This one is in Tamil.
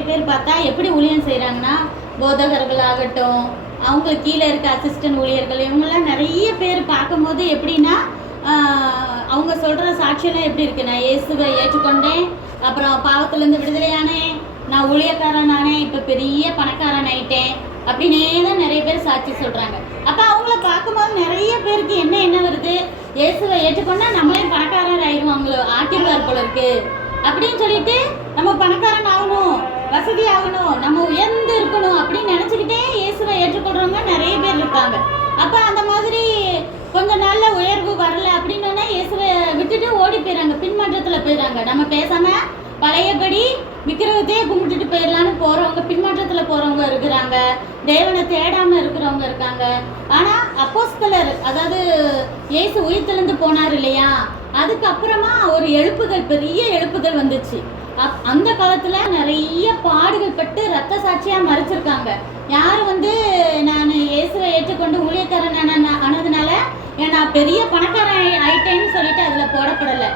நிறைய பேர் பார்த்தா எப்படி ஊழியம் செய்கிறாங்கன்னா, போதகர்கள் ஆகட்டும், அவங்க கீழே இருக்க அசிஸ்டன்ட் ஊழியர்கள் இவங்கெல்லாம் நிறைய பேர் பார்க்கும்போது எப்படின்னா, அவங்க சொல்கிற சாட்சியெல்லாம் எப்படி இருக்கு, நான் இயேசுவை ஏற்றுக்கொண்டேன், அப்புறம் பாவத்திலேருந்து விடுதலையானேன், நான் ஊழியக்காரனானேன், இப்போ பெரிய பணக்காரன் ஆயிட்டேன் அப்படின்னே தான் நிறைய பேர் சாட்சி சொல்கிறாங்க. அப்போ அவங்கள பார்க்கும்போது நிறைய பேருக்கு என்ன வருது, இயேசுவை ஏற்றுக்கொண்டா நம்மளே பணக்காரர் ஆயிடுவாங்களோ, ஆக்கிடுவார் போல இருக்கு அப்படின்னு சொல்லிட்டு நம்ம பணக்காரன் ஆகணும், வசதி ஆகணும், நம்ம உயர்ந்து இருக்கணும் அப்படின்னு நினச்சிக்கிட்டே இயேசுவை ஏற்றுக்கொள்றவங்க நிறைய பேர் இருக்காங்க. அப்போ அந்த மாதிரி கொஞ்ச நாளில் உயர்வு வரல அப்படின்னா இயேசுவை விட்டுட்டு ஓடி போயிடறாங்க, பின்மாற்றத்தில் போயிடறாங்க. நம்ம பேசாமல் பழையபடி விக்கிரகத்தையே கும்பிட்டுட்டு போயிடலான்னு போகிறவங்க, பின்மாற்றத்தில் போகிறவங்க இருக்கிறாங்க, தேவனை தேடாமல் இருக்கிறவங்க இருக்காங்க. ஆனால் அப்போஸ்தலர், அதாவது இயேசு உயிர்த்தெழுந்து போனார் இல்லையா, அதுக்கப்புறமா ஒரு எழுப்புதல், பெரிய எழுப்புதல் வந்துச்சு. அந்த காலத்தில் நிறைய பாடுகள் பட்டு ரத்த சாட்சியாக மறைச்சிருக்காங்க. யார் நான் இயேசுவை ஏற்றுக்கொண்டு ஊழியக்காரன் ஆனதுனால நான் பெரிய பணக்காரன் ஆயிட்டேன்னு சொல்லிட்டு அதில் போடப்படலை.